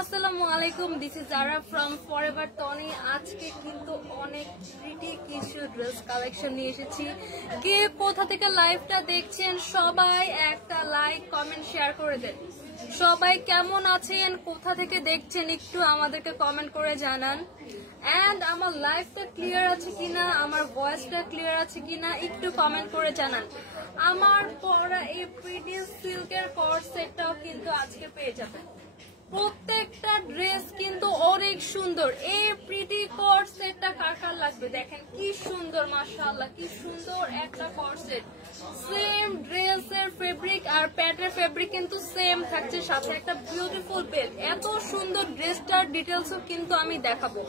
আসসালামু আলাইকুম, this is Zara from Forever Tony. আজকে কিন্তু অনেক প্রিটি কিছু ড্রেস কালেকশন নিয়ে এসেছি। কে কোথা থেকে লাইভটা দেখছেন সবাই একটা লাইক কমেন্ট শেয়ার করে দেন। সবাই কেমন আছেন, কোথা থেকে দেখছেন একটু আমাদেরকে কমেন্ট করে জানান। এন্ড আমার লাইভটা ক্লিয়ার আছে কিনা, আমার ভয়েসটা ক্লিয়ার আছে কিনা একটু কমেন্ট করে জানান। আমার পরা এই প্রিটি সিল্কের কট সেটটাও কিন্তু আজকে পেয়ে যাবেন। প্রত্যেকটা ড্রেস কিন্তু অনেক সুন্দর। এই প্রিটি কট সেটটা কার কার লাগবে দেখেন কি সুন্দর, মাশাআল্লাহ কি সুন্দর একটা কট সেট। সেম ড্রেসের ফেব্রিক আর প্যান্টের ফেব্রিক কিন্তু সেম থাকছে, সাথে একটা বিউটিফুল বেল্ট। এত সুন্দর ড্রেসটার ডিটেলসও কিন্তু আমি দেখাবো।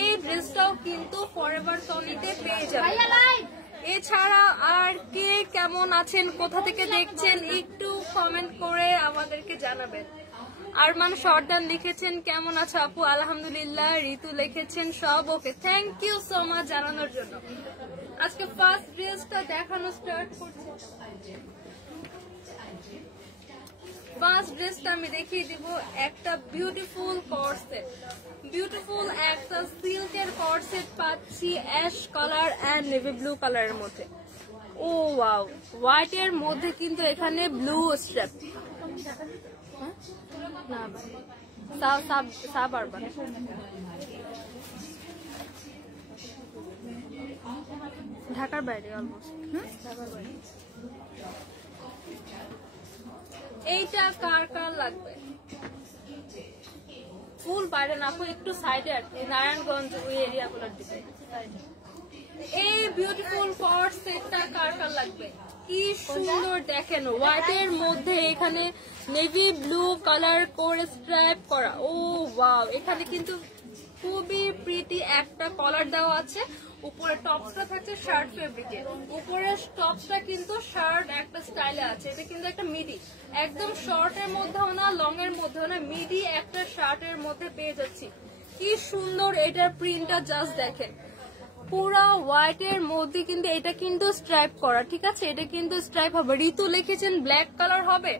এই ড্রেসটাও কিন্তু ফরএভার টনিতে পেয়ে যাবেন। এছাড়া আর কে কেমন আছেন, কোথা থেকে দেখছেন একটু কমেন্ট করে আমাদেরকে জানাবেন। আরমান সর্দার লিখেছেন কেমন আছো আপু, আলহামদুলিল্লাহ। ঋতু লিখেছেন সব ওকে, থ্যাংক ইউ সো মাচ জানানোর জন্য। আজকে ফার্স্ট ড্রেসটা দেখানো স্টার্ট করছি। ফার্স্ট ড্রেসটা আমি দেখিয়ে দিব একটা বিউটিফুল কট সেট। বিউটিফুল একটা সিল্কের কট সেট পাচ্ছি ash colour and navy blue কালারের মধ্যে। ও ওয়াও, হোয়াইট এর মধ্যে কিন্তু এখানে ব্লু স্ট্রাপ। ঢাকার বাইরে অলমোস্ট। এইটা কার কার লাগবে? ফুল বাইরে না, একটু সাইডে আর কি, নারায়ণগঞ্জ ওই এরিয়াগুলোর দিকে। এই বিউটিফুল কট সেটটা কার কার লাগবে? কি সুন্দর দেখেন, হোয়াইট এর মধ্যে এখানে নেভি ব্লু কালার করে স্ট্রাইপ করা। ও ওয়াও, এখানে কিন্তু খুবই প্রিটি একটা কলার দেওয়া আছে। উপরে টপসটা থাকছে শার্ট ফেব্রিকের, উপরে টপসটা কিন্তু শার্ট একটা স্টাইলে আছে। এটা কিন্তু একটা মিডি, একদম শর্টের মধ্যেও না লং এর মধ্যেও না, মিডি একটা শার্টের মধ্যে পেয়ে যাচ্ছি। কি সুন্দর এটার প্রিন্টটা জাস্ট দেখেন, পুরা হোয়াইট এর মধ্যে কিন্তু এটা কিন্তু স্ট্রাইপ করা। ঠিক আছে, এটা কিন্তু স্ট্রাইপ হবে। ঋতু লিখেছেন ব্ল্যাক কালার হবে।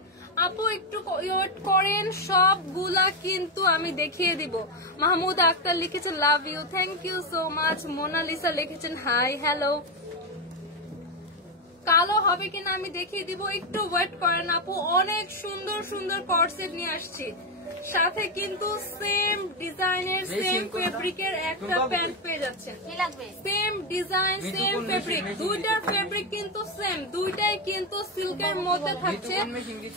আপু একটু ওয়েট করেন, সবগুলা কিন্তু আমি দেখিয়ে দিব। মাহমুদ আক্তার লিখেছেন love you, thank you so much. Monalisa লিখেছেন হাই হ্যালো। কালো হবে কিনা আমি দেখিয়ে দিব, একটু ওয়েট করেন আপু। অনেক সুন্দর সুন্দর কট সেট নিয়ে আসছি, সাথে কিন্তু সেম ডিজাইনের সেম ফেব্রিকের একটা প্যান্ট পেয়ে যাচ্ছেন। সেম ডিজাইন সেম ফেব্রিক, দুইটার ফেব্রিক কিন্তু সেম, দুইটাই কিন্তু সিল্কের মধ্যে থাকছে।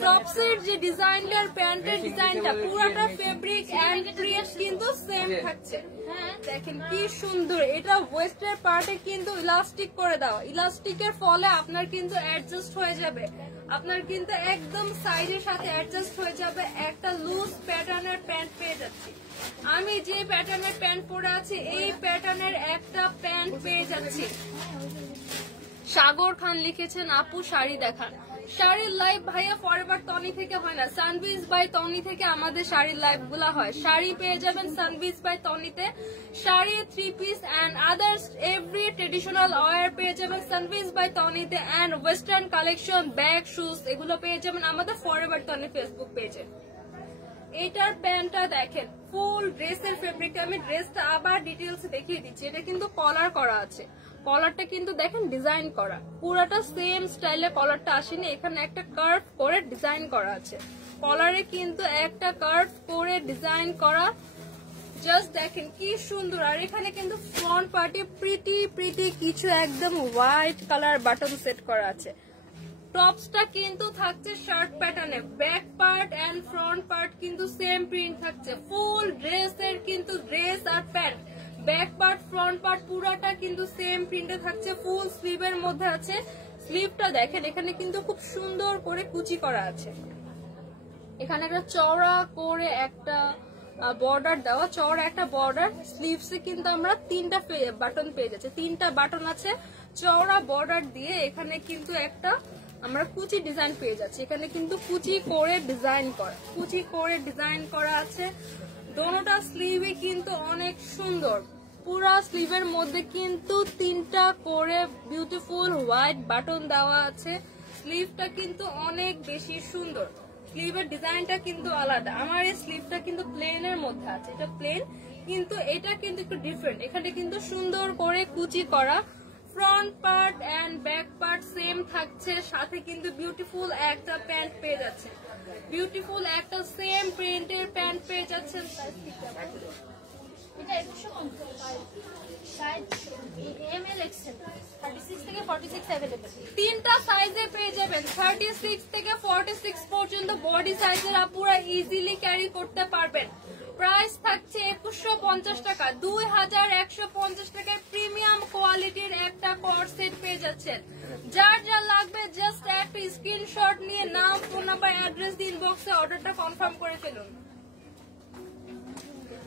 টপসের যে ডিজাইনটার প্যান্টের ডিজাইনটা পুরোটা ফেব্রিক এন্ড প্রিন্ট কিন্তু সেম থাকছে। দেখেন কি সুন্দর, এটা ওয়েস্টের পার্টে কিন্তু ইলাস্টিক করে দেওয়া। ইলাস্টিকের ফলে আপনার কিন্তু অ্যাডজাস্ট হয়ে যাবে, আপনার কিন্তু একদম সাইডের সাথে অ্যাডজাস্ট হয়ে যাবে। একটা লুজ প্যাটার্নের প্যান্ট পেয়ে যাচ্ছি। আমি যে প্যাটার্নের প্যান্ট পরে আছি এই প্যাটার্নের একটা প্যান্ট পেয়ে যাচ্ছি। সাগর খান লিখেছেন আপু শাড়ি দেখান। শাড়ির লাইভ ভাইয়া ফরএভার টনি থেকে হয় না, সানবিজ বাই টনি থেকে আমাদের শাড়ির লাইভ গুলা হয়। শাড়ি পেয়ে যাবেন সানবিজ বাই টনিতে, sari, three piece and others every traditional wear পেয়ে যাবেন সানবিজ বাই টনিতে। And western collection, bag, shoes এগুলো পেয়ে যাবেন আমাদের ফরএভার টনি ফেসবুক পেজে। এটার প্যান্টটা দেখেন, ফুল ড্রেসের ফেব্রিকটা আমি ড্রেসটা আবার ডিটেলস দেখিয়ে দিচ্ছি। এটা কিন্তু কলার করা আছে, কলারটা কিন্তু দেখেন ডিজাইন করা, পুরাটা সেম স্টাইলে কলারটা আসেনি। এখানে একটা কার্ভ করে ডিজাইন করা আছে, কলারে কিন্তু একটা কার্ভ করে ডিজাইন করা। জাস্ট দেখেন কি সুন্দর। আর এখানে কিন্তু ফ্রন্ট পার্টে প্রিটি প্রিটি কিছু একদম হোয়াইট কালার বাটন সেট করা আছে। টপসটা কিন্তু থাকছে শার্ট প্যাটার্নে, back part and front part কিন্তু সেম প্রিন্ট থাকছে। ফুল ড্রেসের কিন্তু ড্রেস আর pant, back part front part পুরাটা কিন্তু সেম প্রিন্টে থাকছে। ফুল স্লিভের মধ্যে আছে। স্লিভটা দেখেন, এখানে কিন্তু খুব সুন্দর করে কুচি করা আছে। এখানে একটা চওড়া করে একটা বর্ডার দেওয়া, চওড়া একটা বর্ডার। স্লিভসে কিন্তু আমরা তিনটা বাটন পেয়ে যাচ্ছি, তিনটা বাটন আছে চওড়া বর্ডার দিয়ে। এখানে কিন্তু একটা আমরা কুচি ডিজাইন পেয়ে যাচ্ছি। এখানে কিন্তু কুচি করে ডিজাইন করা, কুচি করে ডিজাইন করা আছে। দোনোটা স্লিভে কিন্তু অনেক সুন্দর, পুরা স্লিভের মধ্যে কিন্তু তিনটা করে বিউটিফুল হোয়াইট বাটন দেওয়া আছে। স্লিভটা কিন্তু অনেক বেশি সুন্দর। স্লিভের ডিজাইনটা কিন্তু আলাদা। আমার এই স্লিভটা কিন্তু প্লেনের মধ্যে আছে, এটা প্লেন, কিন্তু এটা কিন্তু একটু ডিফারেন্ট। এখানে কিন্তু সুন্দর করে কুচি করা, front part and back part same থাকছে, সাথে কিন্তু বিউটিফুল একটা প্যান্ট পেয়ে যাচ্ছে, বিউটিফুল একটা সেম প্রিন্টের প্যান্ট পেয়ে যাচ্ছেন। তিনটা সাইজে পেয়ে যাবেন, 36 থেকে 46 পর্যন্ত বডি সাইজের আপুরা ইজিলি ক্যারি করতে পারবেন। প্রাইস থাকছে 2150 টাকা, 2150 টাকায় প্রিমিয়াম কোয়ালিটির একটা কট সেট পেয়ে যাচ্ছেন। যার যা লাগবে জাস্ট একটা স্ক্রিনশট নিয়ে নাম, ফোন নাম্বার, অ্যাড্রেস দিয়ে ইনবক্সে অর্ডারটা কনফার্ম করে ফেলুন।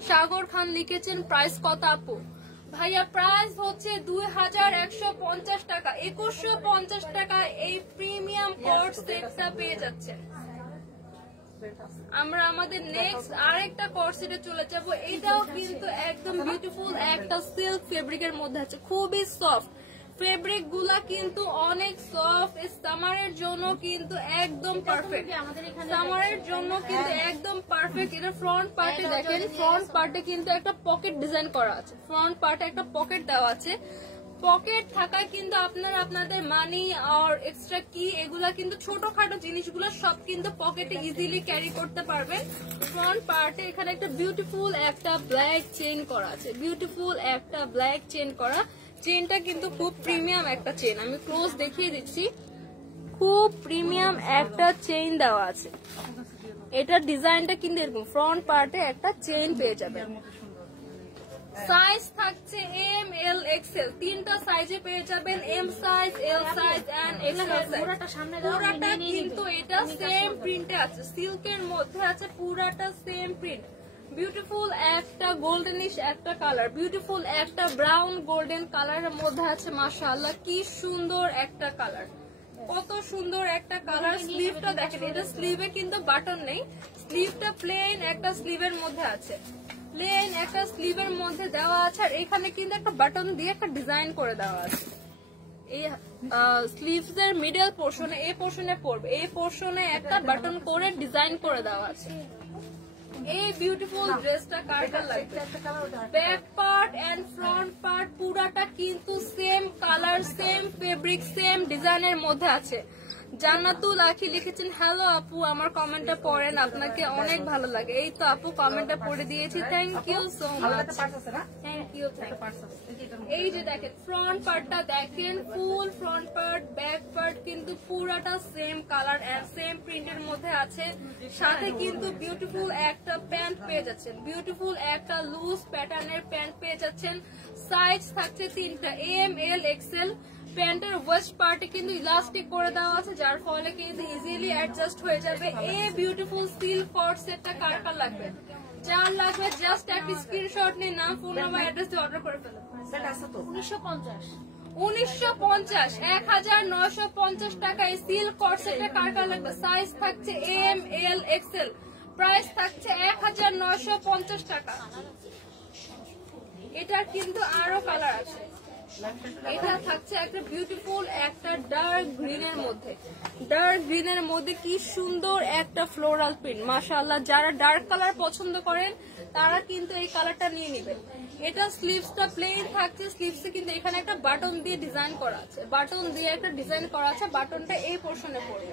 সাগর খান লিখেছেন প্রাইস কত আপু? ভাইয়া প্রাইস হচ্ছে 2150 টাকা, 2150 টাকা এই প্রিমিয়াম কোট সেটটা পেয়ে যাচ্ছেন। আমরা আমাদের নেক্সট আরেকটা কোট সেটে চলে যাব। এটাও কিন্তু একদম বিউটিফুল একটা সিল্ক ফেব্রিকের মধ্যে আছে, খুবই সফট ফেব্রিক গুলা কিন্তু অনেক সফট, সামারের জন্য কিন্তু একদম পারফেক্ট, সামারের জন্য কিন্তু একদম পারফেক্ট। এটা ফ্রন্ট পার্টে দেখেন, ফ্রন্ট পার্টে কিন্তু একটা পকেট ডিজাইন করা আছে, ফ্রন্ট পার্টে একটা পকেট দেওয়া আছে। পকেট থাকায় কিন্তু আপনারা আপনাদের মানি আর এক্সট্রা কি এগুলা কিন্তু ছোটখাটো জিনিসগুলো সব কিন্তু পকেটে ইজিলি ক্যারি করতে পারবেন। ফ্রন্ট পার্টে এখানে একটা বিউটিফুল একটা ব্ল্যাক চেইন করা আছে, বিউটিফুল একটা ব্ল্যাক চেইন করা। চেইনটা কিন্তু খুব প্রিমিয়াম একটা চেইন, আমি ক্লোজ দেখিয়ে দিচ্ছি, খুব প্রিমিয়াম একটা চেইন দেওয়া আছে। এটার ডিজাইনটা কিন্তু এরকম, ফ্রন্ট পার্টে একটা চেইন পেয়ে যাবেন। সাইজ থাকছে এম, এল, এক্সেল, তিনটা সাইজে পেয়ে যাবেন, M size, L size and XL size. পুরাটা কিন্তু এটা সেম প্রিন্টে আছে, সিল্কের মধ্যে আছে, পুরাটা সেম প্রিন্ট। বিউটিফুল একটা গোল্ডেনিশ একটা কালার, বিউটিফুল একটা ব্রাউন গোল্ডেন কালারের মধ্যে আছে। মাশাআল্লাহ কি সুন্দর একটা কালার, কত সুন্দর একটা কালার। স্লিভটা দেখেন, এটা স্লিভে কিন্তু বাটন নেই, স্লিভটা প্লেন একটা স্লিভের মধ্যে আছে, প্লেন একটা স্লিভের মধ্যে দেওয়া আছে। আর এখানে কিন্তু একটা বাটন দিয়ে একটা ডিজাইন করে দেওয়া আছে। এই স্লিভস এর মিডল পোর্শনে, এই পোর্শনে পড়বে, এই পোর্শনে একটা বাটন করে ডিজাইন করে দেওয়া আছে। এই বিউটিফুল ড্রেসটা কার কার লাগবে? Back part and front part পুরাটা কিন্তু same colour, same fabric, same ডিজাইনের মধ্যে আছে। জান্নাতুল আখি লিখেছেন হ্যালো আপু, আমার কমেন্টটা পড়েন, আপনাকে অনেক ভালো লাগে। এই তো আপু কমেন্টটা পড়ে দিয়েছি, thank you so much, thank you. এই যে দেখেন ফ্রন্ট পার্টটা দেখেন, full front part, back part কিন্তু পুরাটা সেম কালার এন্ড সেম প্রিন্টের মধ্যে আছে। সাথে কিন্তু বিউটিফুল একটা প্যান্ট পেয়ে যাচ্ছেন, বিউটিফুল একটা লুজ প্যাটার্নের প্যান্ট পেয়ে যাচ্ছেন। সাইজ থাকছে তিনটা, এম, এল, এক্সেল। প্যান্টের ওয়েস্ট পার্টে কিন্তু ইলাস্টিক করে দেওয়া আছে, যার ফলে কিন্তু ইজিলি অ্যাডজাস্ট হয়ে যাবে। এই বিউটিফুল সিল্ক কট সেটটা কার কার লাগবে? যার লাগবে জাস্ট একটা স্ক্রিনশট নিয়ে নাম, ফোন নাম্বার, অ্যাড্রেস দিয়ে অর্ডার করে ফেলুন। 1950, 1950 টাকায় সিল্ক কট সেটটা কার কার লাগবে? সাইজ থাকছে এম, এল, এক্সেল। প্রাইস থাকছে 1950 টাকা। এটার কিন্তু আরো কালার আছে। এটা থাকছে একটা বিউটিফুল একটা ডার্ক গ্রিনের মধ্যে, ডার্ক গ্রিনের মধ্যে কি সুন্দর একটা ফ্লোরাল প্রিন্ট। মাশাআল্লাহ, যারা ডার্ক কালার পছন্দ করেন তারা কিন্তু এই কালারটা নিয়ে নেবেন। এটা স্লিভসটা প্লেন থাকছে, স্লিভসে কিন্তু এখানে একটা বাটন দিয়ে ডিজাইন করা আছে, বাটন দিয়ে একটা ডিজাইন করা আছে, বাটনটা এই পোর্শনে পড়বে।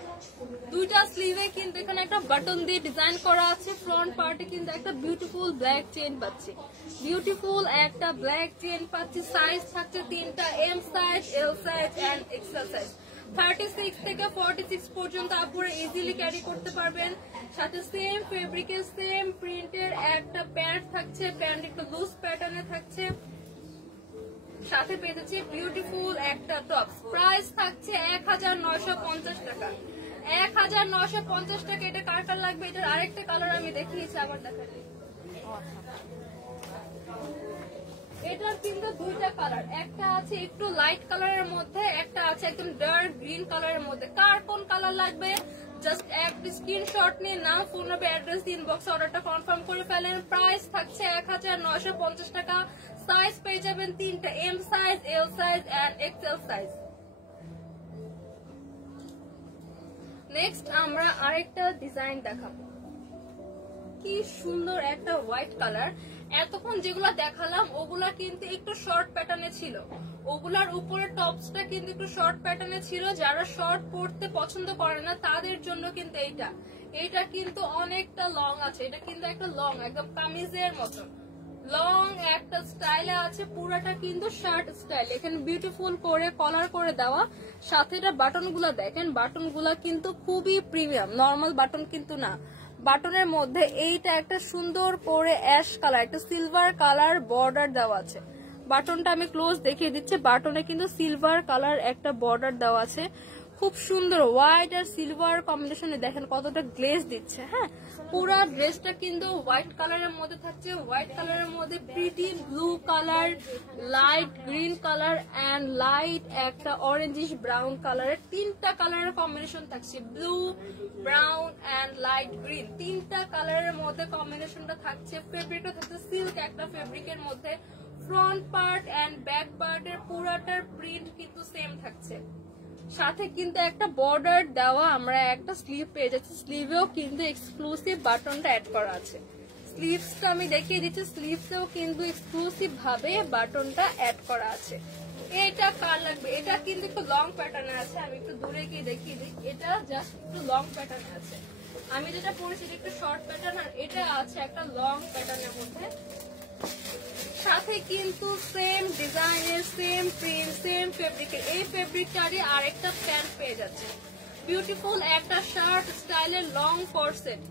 দুইটা স্লিভে কিন্তু এখানে একটা বাটন দিয়ে ডিজাইন করা আছে। ফ্রন্ট পার্টে কিন্তু একটা বিউটিফুল ব্ল্যাক চেইন পাচ্ছি, বিউটিফুল একটা ব্ল্যাক চেইন পাচ্ছি। সাইজ থাকছে তিনটা, M size, L size and XL size. 36 থেকে 46 পর্যন্ত আপনারা ইজিলি ক্যারি করতে পারবেন। সাথে সেম ফেব্রিকের সেম প্রিন্টের একটা প্যান্ট থাকছে, প্যান্ট একটু লুজ প্যাটার্নে থাকছে, সাথে পেয়েছে বিউটিফুল একটা টপস। প্রাইস থাকছে 1950 টাকা, 1950 টাকা। এটা কার কার লাগবে? এটার আরেকটা কালার আমি দেখিয়েছি, আবার দেখাচ্ছি। এটার কিন্তু দুইটা কালার, একটা আছে একটু লাইট কালারের মধ্যে, একটা আছে একদম ডার্ক গ্রিন কালারের মধ্যে। কার কোন কালার লাগবে জাস্ট একটা স্ক্রিনশট নিয়ে নাম, ফোন নাম্বার, অ্যাড্রেস দিয়ে ইনবক্সে অর্ডারটা কনফার্ম করে ফেলেন। প্রাইস থাকছে 1950 টাকা। সাইজ পেয়ে যাবেন তিনটা, M size, L size and XL size. Next আমরা আরেকটা ডিজাইন দেখাবো, কি সুন্দর একটা হোয়াইট কালার। এতক্ষণ যেগুলা দেখালাম ওগুলা কিন্তু একটু শর্ট প্যাটার্নে ছিল, ওগুলার উপরে টপসটা কিন্তু একটু শর্ট প্যাটার্নে ছিল। যারা শর্ট পরতে পছন্দ করে না তাদের জন্য কিন্তু এইটা কিন্তু অনেকটা লং আছে, এটা কিন্তু একটা লং একদম কামিজের মতন লং একটা স্টাইলে আছে, পুরাটা কিন্তু শার্ট স্টাইল। এখানে বিউটিফুল করে কলার করে দেওয়া, সাথে এটা বাটন গুলা দেখেন, বাটন গুলা কিন্তু খুবই প্রিমিয়াম, নর্মাল বাটন কিন্তু না। বাটনের মধ্যে এইটা একটা সুন্দর করে অ্যাশ কালার, একটা সিলভার কালার বর্ডার দেওয়া আছে। বাটনটা আমি ক্লোজ দেখিয়ে দিচ্ছি, বাটনে কিন্তু সিলভার কালার একটা বর্ডার দেওয়া আছে, খুব সুন্দর হোয়াইট আর সিলভার কম্বিনেশনে দেখেন কতটা গ্লেজ দিচ্ছে। হ্যাঁ, পুরো ড্রেসটা কিন্তু হোয়াইট কালারের মধ্যে থাকছে, হোয়াইট কালারের মধ্যে pretty blue colour, light green colour and light একটা অরেঞ্জিশ ব্রাউন কালারের, তিনটা কালারের কম্বিনেশন থাকছে, blue, brown and light green, তিনটা কালারের মধ্যে কম্বিনেশনটা থাকছে। ফেব্রিকটা থাকছে সিল্ক একটা ফেব্রিকের মধ্যে, ফ্রন্ট পার্ট এন্ড ব্যাক পার্টের পুরাটার প্রিন্ট কিন্তু সেম থাকছে, সাথে কিন্তু একটা বর্ডার দেওয়া আমরা একটা স্লিভ পেয়ে যাচ্ছি, স্লিভেও কিন্তু এক্সক্লুসিভ বাটনটা অ্যাড করা আছে। স্লিভসটা আমি দেখিয়ে দিচ্ছি, স্লিভসেও কিন্তু এক্সক্লুসিভ ভাবে বাটনটা অ্যাড করা আছে। এটা কার লাগবে, এটা কিন্তু একটু লং প্যাটার্নে আছে, আমি একটু দূরে গিয়ে দেখিয়ে দিই, এটা জাস্ট একটু লং প্যাটার্নে আছে। আমি যেটা পরেছি এটা একটু শর্ট প্যাটার্ন, আর এটা আছে একটা লং প্যাটার্নের মধ্যে, সাথে কিন্তু সেম ডিজাইনের, সেম প্রিন্ট, সেম ফেব্রিকের, এই ফেব্রিকটারই আরেকটা প্যান্ট পেয়ে যাচ্ছে। বিউটিফুল একটা শার্ট স্টাইলের লং কর্সেট,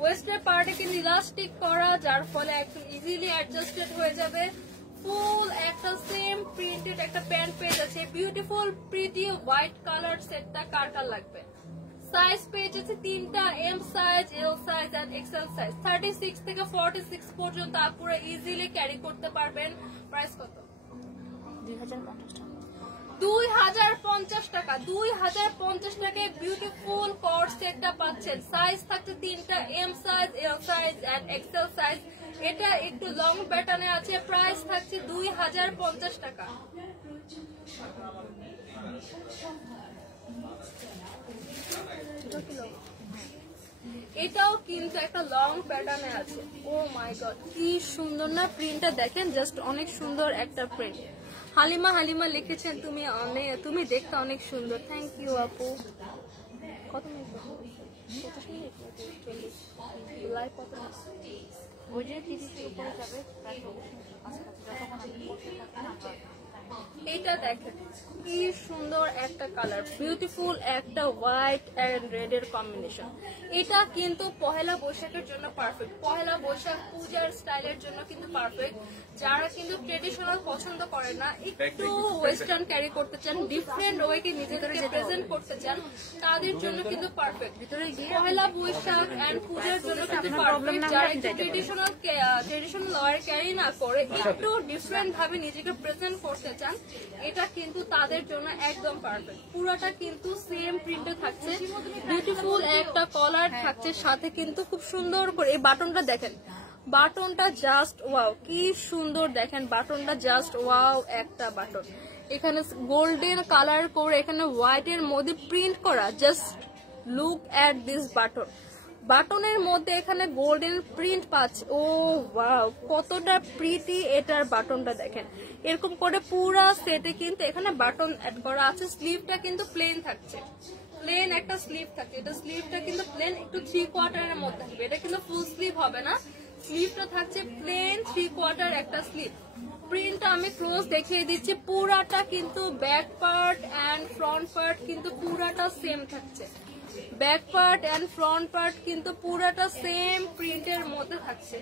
ওয়েস্টের পার্টে কিন্তু ইলাস্টিক করা, যার ফলে একদম ইজিলি অ্যাডজাস্টেড হয়ে যাবে। ফুল একটা সেম প্রিন্টেড একটা প্যান্ট পেয়ে যাচ্ছে। বিউটিফুল প্রিটি হোয়াইট কালার সেটটা কার কার লাগবে? সাইজ পেয়ে যাচ্ছে তিনটা, M size, L size and XL size, 36 থেকে 46 পর্যন্ত আপনারা ইজিলি ক্যারি করতে পারবেন। প্রাইস কত? 2050 টাকা। 2050 টাকায় বিউটিফুল কট সেটটা পাচ্ছেন। সাইজ থাকছে তিনটা, M size, L size and XL size. এটা একটু লং প্যাটার্নে আছে, প্রাইস থাকছে 2050 টাকা। এটাও কিন্তু একটা লং প্যাটার্নে আছে। ও মাই গড, কি সুন্দর না প্রিন্টটা দেখেন, জাস্ট অনেক সুন্দর একটা প্রিন্ট। হালিমা লিখেছেন তুমি দেখতে অনেক সুন্দর, থ্যাংক ইউ আপু। কত মিনিট? লাইভ কত ওই যে 30 উপরে যাবে। এটা দেখেন কি সুন্দর একটা কালার, বিউটিফুল একটা হোয়াইট এন্ড রেড এর কম্বিনেশন। এটা কিন্তু পহেলা বৈশাখের জন্য পারফেক্ট, পহেলা বৈশাখ পূজার স্টাইলের জন্য কিন্তু পারফেক্ট। যারা কিন্তু ট্রেডিশনাল পছন্দ করে না, একটু ওয়েস্টার্ন ক্যারি করতে চান, ডিফারেন্ট ওয়েকে নিজেদেরকে প্রেজেন্ট করতে চান, তাদের জন্য কিন্তু পারফেক্ট। পহেলা বৈশাখ এন্ড পূজার জন্য কিন্তু পারফেক্ট। যারা একটু ট্রেডিশনাল ওয়্যার ক্যারি না করে একটু ডিফারেন্ট ভাবে নিজেকে প্রেজেন্ট করতে চান, এটা কিন্তু তাদের জন্য একদম পারফেক্ট। পুরোটা কিন্তু সেম প্রিন্টে থাকছে, বিউটিফুল একটা কলার থাকছে, সাথে কিন্তু খুব সুন্দর করে এই বাটনটা দেখেন, বাটনটা জাস্ট ওয়াও, কি সুন্দর দেখেন বাটনটা, জাস্ট ওয়াও একটা বাটন। এখানে গোল্ডেন কালার করে এখানে হোয়াইট এর মধ্যে প্রিন্ট করা, just look at this button. বাটনের মধ্যে এখানে গোল্ডেন প্রিন্ট পাচ্ছে, ও ওয়াও কতটা প্রিটি এটার বাটনটা দেখেন। এরকম করে পুরা সেটে কিন্তু এখানে বাটন অ্যাড করা আছে। স্লিভটা কিন্তু প্লেন থাকছে, প্লেন একটা স্লিভ থাকে, এটা স্লিভটা কিন্তু প্লেন, একটু 3/4 এর মধ্যে থাকবে, এটা কিন্তু ফুল স্লিভ হবে না। স্লিভটা থাকছে প্লেন 3/4 একটা স্লিভ। প্রিন্টটা আমি ক্লোজ দেখিয়ে দিচ্ছি, পুরাটা কিন্তু back part and front part কিন্তু পুরাটা সেম থাকছে, back part and front part কিন্তু পুরাটা সেম প্রিন্টের মধ্যে থাকছে।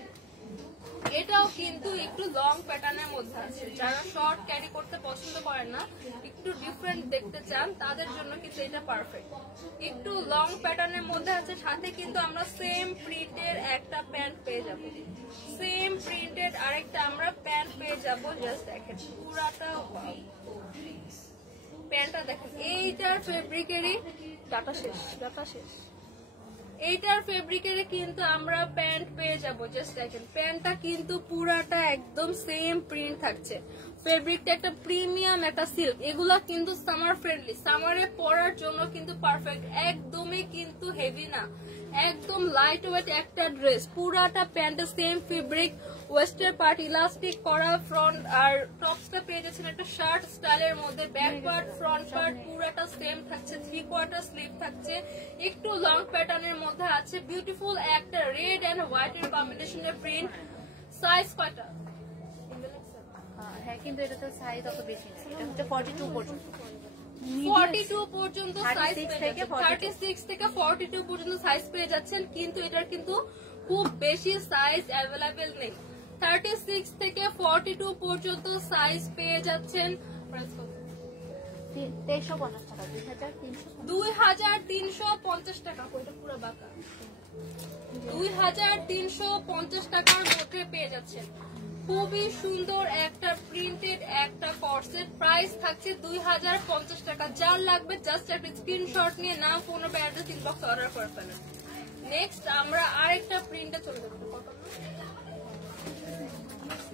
এটাও কিন্তু একটু লং প্যাটার্নের মধ্যে আছে, যারা শর্ট ক্যারি করতে পছন্দ করেন না, একটু ডিফারেন্ট দেখতে চান, তাদের জন্য কিন্তু এটা পারফেক্ট। একটু লং প্যাটার্নের মধ্যে আছে, সাথে কিন্তু আমরা সেম প্রিন্টের একটা প্যান্ট পেয়ে যাব, সেম প্রিন্টেড আরেকটা আমরা প্যান্ট পেয়ে যাব। জাস্ট দেখেন পুরাটা প্যান্টটা দেখেন, এইটার ফেব্রিকেরই ডাটা শেষ। এইটার ফেব্রিকের কিন্তু আমরা প্যান্ট পেয়ে যাবো। জাস্ট দেখেন প্যান্টটা কিন্তু পুরাটা একদম সেম প্রিন্ট থাকছে। ফেব্রিকটা একটা প্রিমিয়াম একটা সিল্ক, এগুলা কিন্তু সামার ফ্রেন্ডলি, সামারে পরার জন্য কিন্তু পারফেক্ট, একদমই কিন্তু হেভি না, একদম লাইট ওয়েট একটা ড্রেস। পুরাটা প্যান্টের সেম ফেব্রিক, ওয়েস্টের পার্ট ইলাস্টিক করা, ফ্রন্ট আর টপসটা পেয়ে যাচ্ছেন একটা শার্ট স্টাইলের মধ্যে। ব্যাক পার্ট ফ্রন্ট পার্ট পুরাটা সেম থাকছে, 3/4 স্লিভ থাকছে, একটু লং প্যাটার্নের মধ্যে আছে। বিউটিফুল একটা রেড এন্ড হোয়াইট এর কম্বিনেশনের প্রিন্ট। সাইজ কয়টা? হ্যাঁ, কিন্তু এটা তো সাইজ অত বেশি না, এটা হচ্ছে 42 পর্যন্ত। 42 পর্যন্ত সাইজ পেয়ে যাচ্ছেন, 36 থেকে 42 পর্যন্ত সাইজ পেয়ে যাচ্ছেন, কিন্তু এটার কিন্তু খুব বেশি সাইজ অ্যাভেলেবেল নেই। 36 থেকে 42 পর্যন্ত সাইজ পেয়ে যাচ্ছেন। 2350 টাকা, 2350 টাকা। ওইটা পুরো বাঁকা। 2350 টাকার মধ্যে পেয়ে যাচ্ছেন খুবই সুন্দর একটা প্রিন্টেড একটা কর্সেট। প্রাইস থাকছে 2050 টাকা। যার লাগবে জাস্ট একটা স্ক্রিনশট নিয়ে নাম, phone number, address, inbox order করে ফেলেন। নেক্সট আমরা আরেকটা প্রিন্টে চলে যাব।